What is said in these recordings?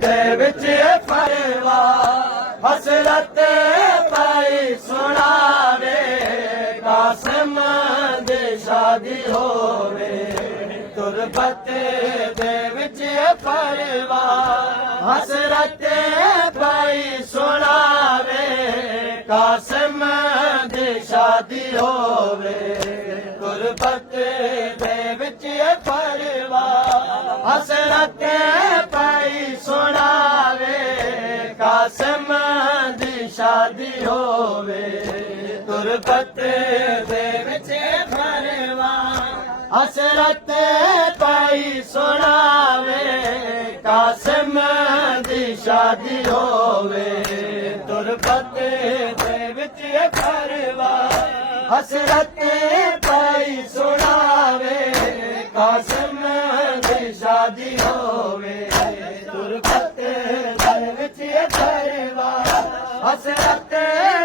ਦੇ ਵਿੱਚ ਪਰਿਵਾਰ ਹਸਰਤ ਪਾਈ ਸੁਣਾਵੇ ਕਾਸਿਮ ਦੀ ਸ਼ਾਦੀ ਹੋਵੇ ਤੁਰਬਤ ਦੇ ਵਿੱਚ ਪਰਿਵਾਰ ਹਸਰਤ ਪਾਈ ਸੁਣਾਵੇ ਕਾਸਿਮ ਦੀ ਸ਼ਾਦੀ ਹੋਵੇ ਤੁਰਬਤ ਦੇ ਵਿੱਚ ਪਰਿਵਾਰ ਹਸਰਤ ਪਾਈ ਸੁਣਾਵੇ ਕਾਸਿਮ ਦੀ ਸ਼ਾਦੀ ਹੋਵੇ ਤੁਰਬਤ ਦੇ ਵਿੱਚ ਪਰਿਵਾਰ ਹਸਰਤ ਪਾਈ ਸੁਣਾਵੇ ਕਾਸਿਮ ਦੀ ਸ਼ਾਦੀ ਹੋਵੇ ਤੁਰਬਤ ਦੇ ਵਿੱਚ ਪਰਿਵਾਰ ਹਸਰਤ ਪਾਈ ਸੁਣਾਵੇ ਕਾਸਿਮ ਦੀ ਸ਼ਾਦੀ ਹੋਵੇ ਤੁਰਬਤ ਦੇ ਵਿੱਚ ਪਰਿਵਾਰ ਹਸਰਤ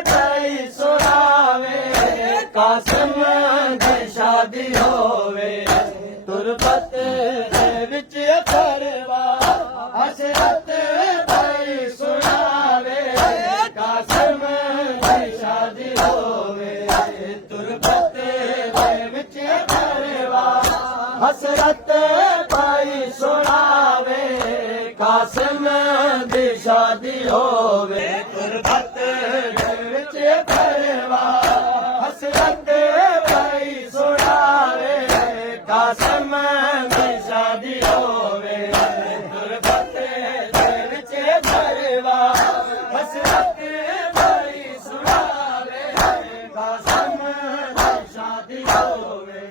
ਪਾਈ ਸੁਣਾਵੇ ਕਾਸਿਮ ਦੀ ਸ਼ਾਦੀ ਹੋਵੇ ਤੁਰਬਤ ਦੇ ਵਿੱਚ ਪਰਿਵਾਰ ਹਸਰਤ ਪਾਈ ਸੁਣਾਵੇ ਕਾਸਿਮ ਦੀ ਸ਼ਾਦੀ ਹੋਵੇ ਤੁਰਬਤ ਦੇ ਵਿੱਚ ਪਰਿਵਾਰ ਹਸਰਤ ਪਾਈ ਸੁਣਾਵੇ ਕਾਸਿਮ ਦੀ ਸ਼ਾਦੀ ਹੋਵੇ ਤੁਰਬਤ ਦੇ ਵਿੱਚ ਪਰਿਵਾਰ ਹਸਰਤ ਪਾਈ ਸੁਣਾਵੇ ਕਾਸਿਮ ਦੀ ਸ਼ਾਦੀ ਹੋਵੇ ਤੁਰਬਤ ਦੇ ਵਿੱਚ ਪਰਿਵਾਰ ਹਸਰਤ ਪਾਈ ਸੁਣਾਵੇ ਕਾਸਿਮ ਦੀ ਸ਼ਾਦੀ ਹੋਵੇ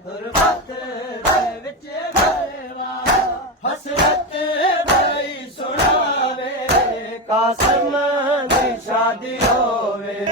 ਤੁਰਬਤ ਦੇ ਵਿੱਚ ਪਰਿਵਾਰ ਹਸਰਤ ਪਾਈ ਸੁਣਾਵੇ ਕਾਸਿਮ ਦੀ ਸ਼ਾਦੀ ਹੋਵੇ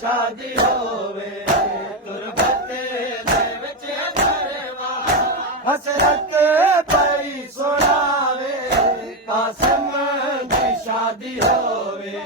ਸ਼ਾਦੀ ਹੋਵੇ ਤੁਰਬਤ ਦੇ ਵਿੱਚ ਪਰਿਵਾਰ ਹਸਰਤ ਪਾਈ ਸੁਣਾਵੇ ਕਾਸਿਮ ਦੀ ਸ਼ਾਦੀ ਹੋਵੇ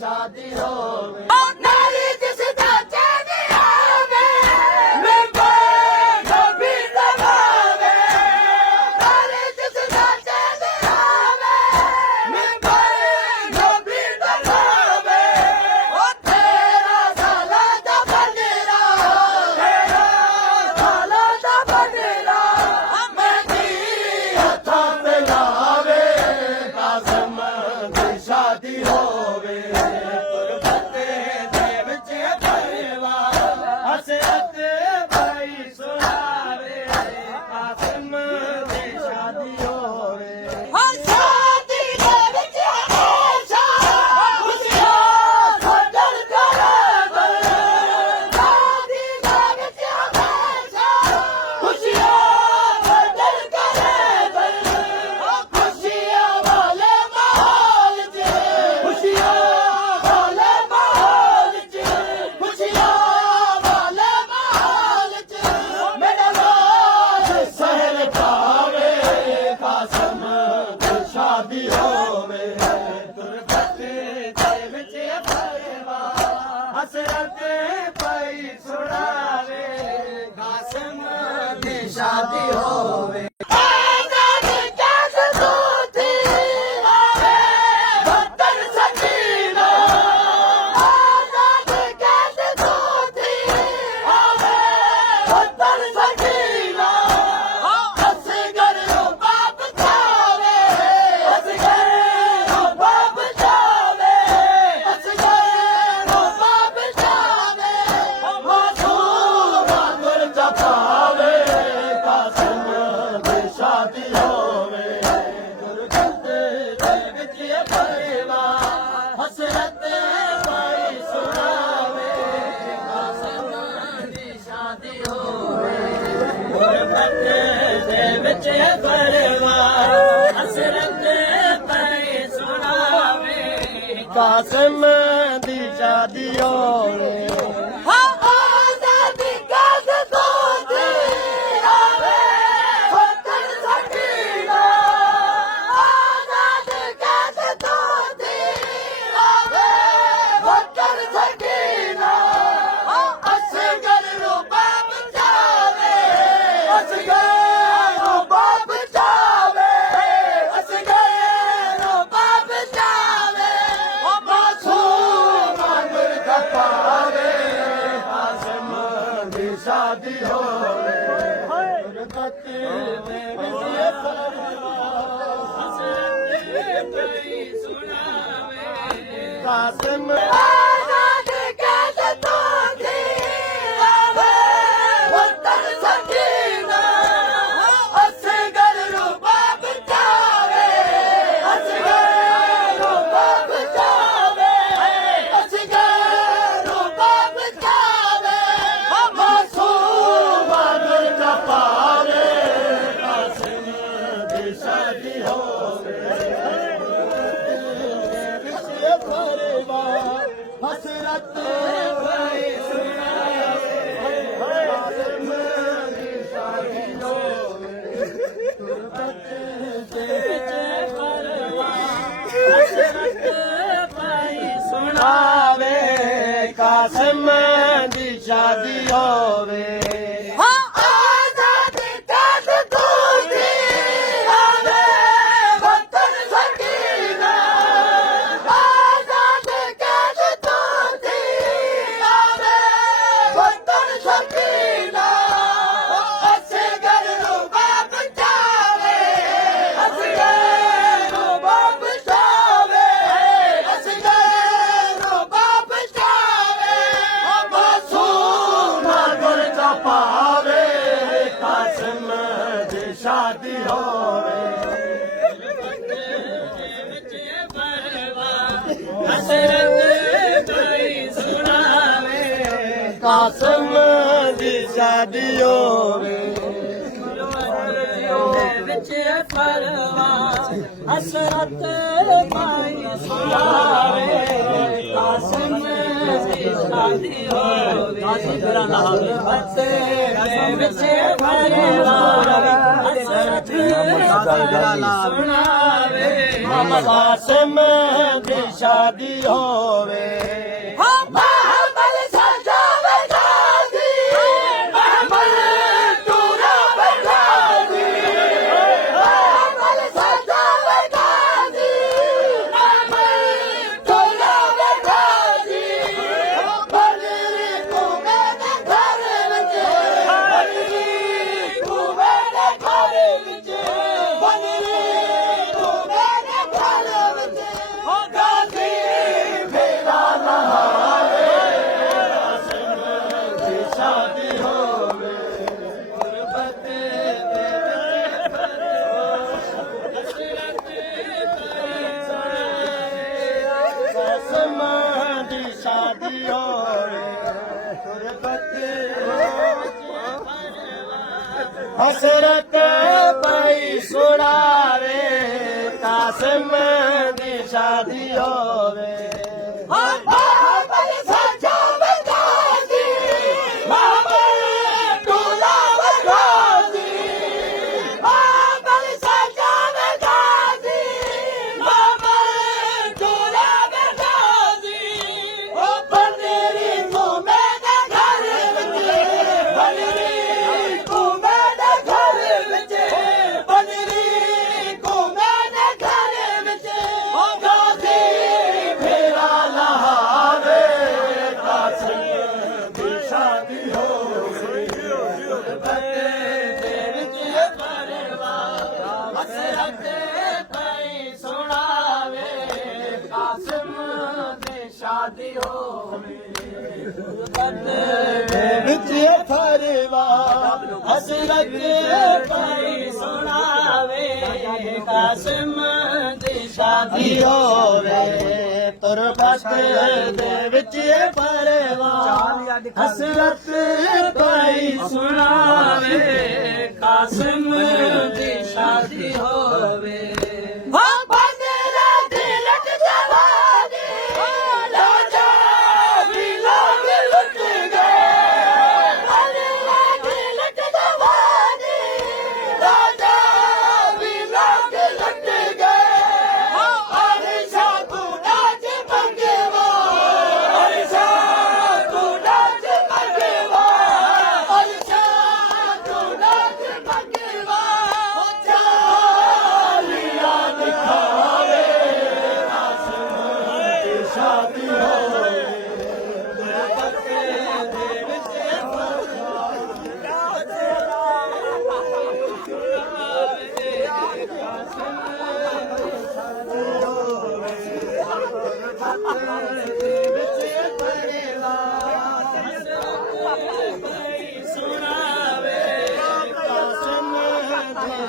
ਸ਼ਾਦੀ ਹੋਵੇ ਨਾਰੀ ਜਿਸ ਦਾ ਚਾਹੇ ਆਵੇ ਮੈਂ ਨਬੀ ਦਵਾਵੇ ਨਾਰੀ ਜਿਸ ਦਾ ਚਾਹੇ ਆਵੇ ਮੈਂ ਨਬੀ ਦਵਾਵੇ ਉਹ ਤੇਰਾ ਸਾਲਾ ਦਾ ਬੰਦਰਾ ਤੇਰਾ ਸਾਲਾ ਦਾ ਬੰਦਰਾ ਮੈਂ ਦੀ ਹੱਥਾਂ ਤੇ ਲਾਵੇ ਕਾਸਿਮ ਦੀ ਸ਼ਾਦੀ ਹੋਵੇ ਹਸਰਤ ਪਾਈ ਸੁਣਾਵੇ ਕਾਸਿਮ ਦੀ ਸ਼ਾਦੀ ਹੋਵੇ ਸ਼ਾਦੀ ਦੇ ਵਿੱਚ ਹਮੇਸ਼ਾ ਖੁਸ਼ੀਆਂ ਸਾਡਰ ਕਰੇ ਸ਼ਾਦੀ ਦੇ ਵਿੱਚ ਹਮੇਸ਼ਾ ਖੁਸ਼ੀਆਂ ਸਾਡਰ ਕਰੇ ਖੁਸ਼ੀਆਂ ਵਾਲੇ ਮਾਹੌਲ 'ਚ ਖੁਸ਼ੀਆਂ ਹਸਰਤ ਪਈ ਸੁਣਾਵੇ ਕਾਸਮ ਦੀ ਸ਼ਾਦੀ ਹੋਵੇ ਕਾਸਮ ਦੀ ਸ਼ਾਦੀ ਹੋਵੇ ਆਜ਼ਾਦੀ ਕਾਸ ਦੋਦੀ ਆਵੇ ਵਤਨ ਸਕੀਨਾ ਆਜ਼ਾਦੀ ਕਾਸ ਦੋਦੀ ਆਵੇ ਵਤਨ ਸਕੀਨਾ ਅਸਗਰ ਨੂੰ ਬਾਪ ਜਾਵੇ ਅਸਗਰ ਨੂੰ ਬਾਪ ਜਾਵੇ ਅਸਗਰ ਨੂੰ ਬਾਪ ਜਾਵੇ ਸ਼ਾਦੀ ਹੋਵੇ ਗੁਰਬਤ ਦੇ ਵਿੱਚ ਹਸਰਤ ਪਈ ਸੁਣਾਵੇ ਕਾਸਮ ਆਜ਼ਾਦ ਕੈਦ ਤੋਦੀ ਆਵੇ ਵਤਨ ਸਕੀਨਾ ਅਸਗਰ ਨੂੰ ਬਾਪ ਜਾਵੇ ਅਸਗਰ ਨੂੰ ਬਾਪ ਜਾਵੇ ਅਸਗਰ ਨੂੰ ਬਾਪ ਜਾਵੇ ਸ਼ਾਦੀ ਹੋਵੇ ਹਸਰਤ ਪਈ ਸੁਣਾਵੇ ਕਾਸਮ ਦੀ ਸ਼ਾਦੀ ਹੋਵੇ ਗੁਰਬਤ ਦੇ ਵਿੱਚ ਹਸਰਤ ਪਈ ਸੁਣਾਵੇ ਕਾਸਮ ਦੀ ਸ਼ਾਦੀ ਹੋਵੇ ਸ਼ਾਦੀ ਹੋਵੇ ਹਸਰਤ ਪਈ ਸੁਣਾਵੇ ਕਾਸਮ ਦੀ ਸ਼ਾਦੀ ਹੋਵੇ ਵਿੱਚ ਪਰਵਾਹ ਹਸਰਤ ਪਈ ਸੁਣਾਵੇ ਕਾਸਮ ਦੀ ਸ਼ਾਦੀ ਹੋਵੇ ਕਾਸੀ ਤੇਰਾ ਨਾਮ ਬੱਤੇ ਵਿੱਚ ਪਰਵਾਹ ਸੁਣਾਵੇ ਕਾਸਮ ਦੀ ਸ਼ਾਦੀ ਹੋਵੇ हसरत पई सुनावे कासिम दी शादी होवे ਸ਼ਾਦੀ ਹੋਵੇ ਦੇ ਵਿੱਚ ਫਰਵਾ ਹਸਰਤ ਭਾਈ ਸੁਣਾਵੇ ਕਾਸਿਮ ਦੀ ਸ਼ਾਦੀ ਹੋਵੇ ਤੁਰਬਤ ਦੇ ਵਿੱਚ ਫਰਵਾ ਹਸਰਤ ਭਾਈ ਸੁਣਾਵੇ ਕਾਸਿਮ ਦੀ ਸ਼ਾਦੀ ਹੋਵੇ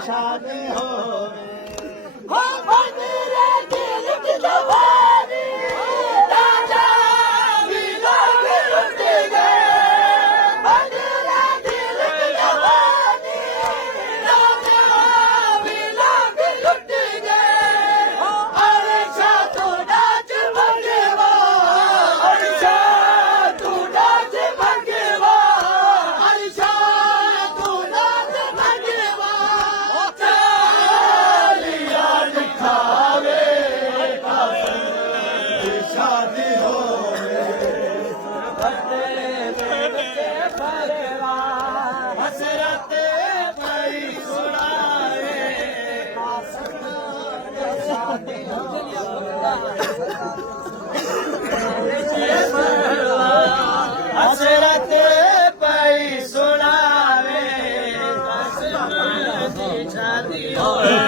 ਸ਼ਾਦੀ ਹੋਵੇ ਹੋ ਬੰਦਰੇ ਦਿਲ ਦੀ ਜਵਾਨੀ ਰਾਜਾ ਵੀ ਲੋਗ ਲੁੱਟ ਗਏ ਬੰਦਰੇ ਦਿਲ ਦੀ ਜਵਾਨੀ ਰਾਜਾ ਵੀ ਲੋਗ ਲੁੱਟ ਗਏ ਅਰੇ ਸ਼ਾਹ ਤੂੰ ਨਾਚ ਮੰਗਵਾ ਅਰੇ ਸ਼ਾਹ ਤੂੰ ਨਾਚ ਮੰਗਵਾ ਅਰੇ ਸ਼ਾਹ ਤੂੰ ਨਾਚ ਮੰਗਵਾ ਸ਼ਾਦੀ ਹੋਵੇ ਹਸਰਤ ਭਾਈ ਸੁਣਾਵੇ ਸ਼ਾਦੀ ਹਸਰਤ ਭਾਈ ਸੁਣਾਵੇ ਕਾਸਿਮ ਦੀ ਸ਼ਾਦੀ ਹੋਵੇ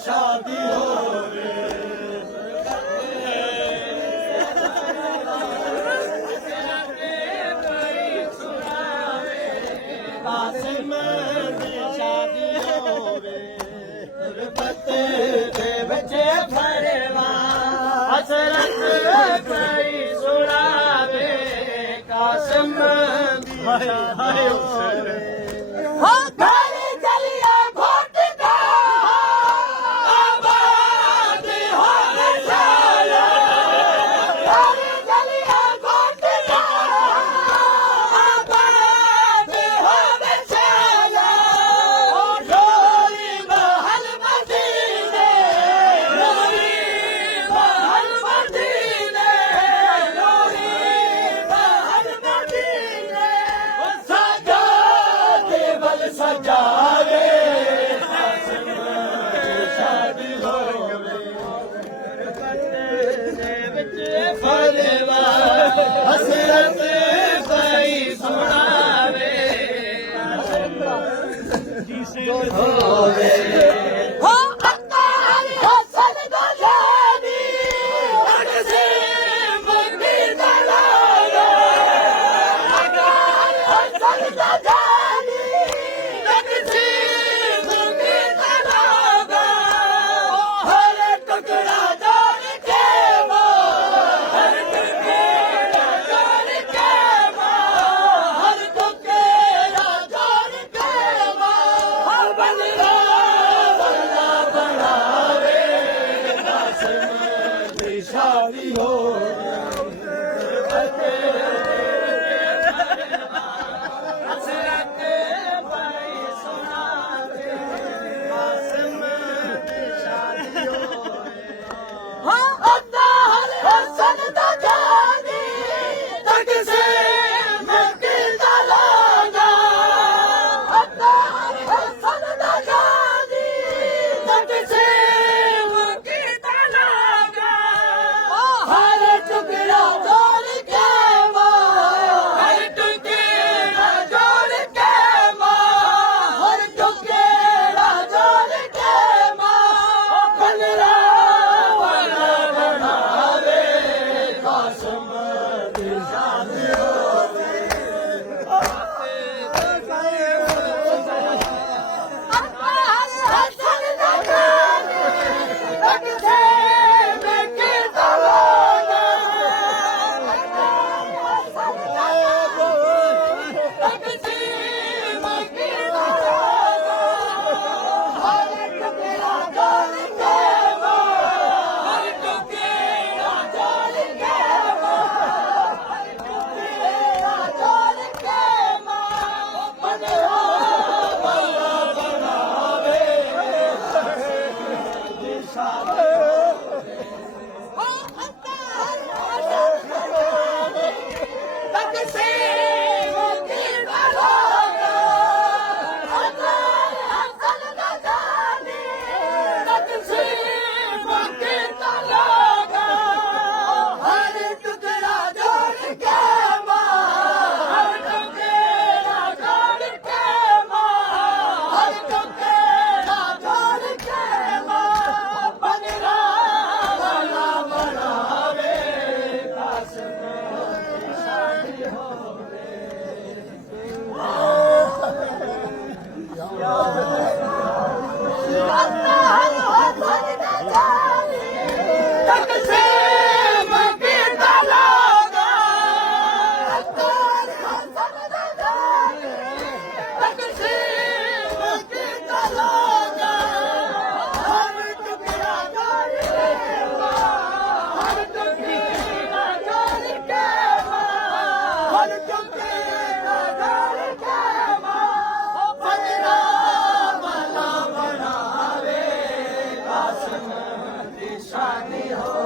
ਸ਼ਾਦੀ ਹੋਵੇ ਕਾਸਿਮ ਦੀ ਸ਼ਾਦੀ ਹੋਵੇ ਗੁਰਬਤ ਦੇ ਵਿੱਚ ਫਰਵਾ ਹਸਰਤ ਭਾਈ ਸੁਣਾਵੇ ਕਾਸਿਮ ਦੀ ਸ਼ਾਦੀ ਹੋਵੇ ਹਸਰਤ ਭਾਈ ਸੁਣਾਵੇ ਹੋਵੇ ਹੋ ਅੱਤਾ ਹਰੀ ਹਸਨ ਗੋਲਾਨੀ ਅਕਸੇ ਮੁੰਦੀ ਦਾ ਲਾਗਾ ਅੱਤਾ ਹਰੀ ਹਸਨ ਗੋਲਾਨੀ ਅਕਸੇ ਮੁੰਦੀ ਦਾ ਲਾਗਾ ਹਰ ਟੁਕੜਾ ਜੋੜ ਕੇ ਸ਼ਾਦੀ ਹੋਵੇ ਹਸਰਤ ਭਾਈ ਸੁਣਾਵੇ ਕਾਸਿਮ ਦੀ ਸ਼ਾਦੀ ਹੋਵੇ शादी हो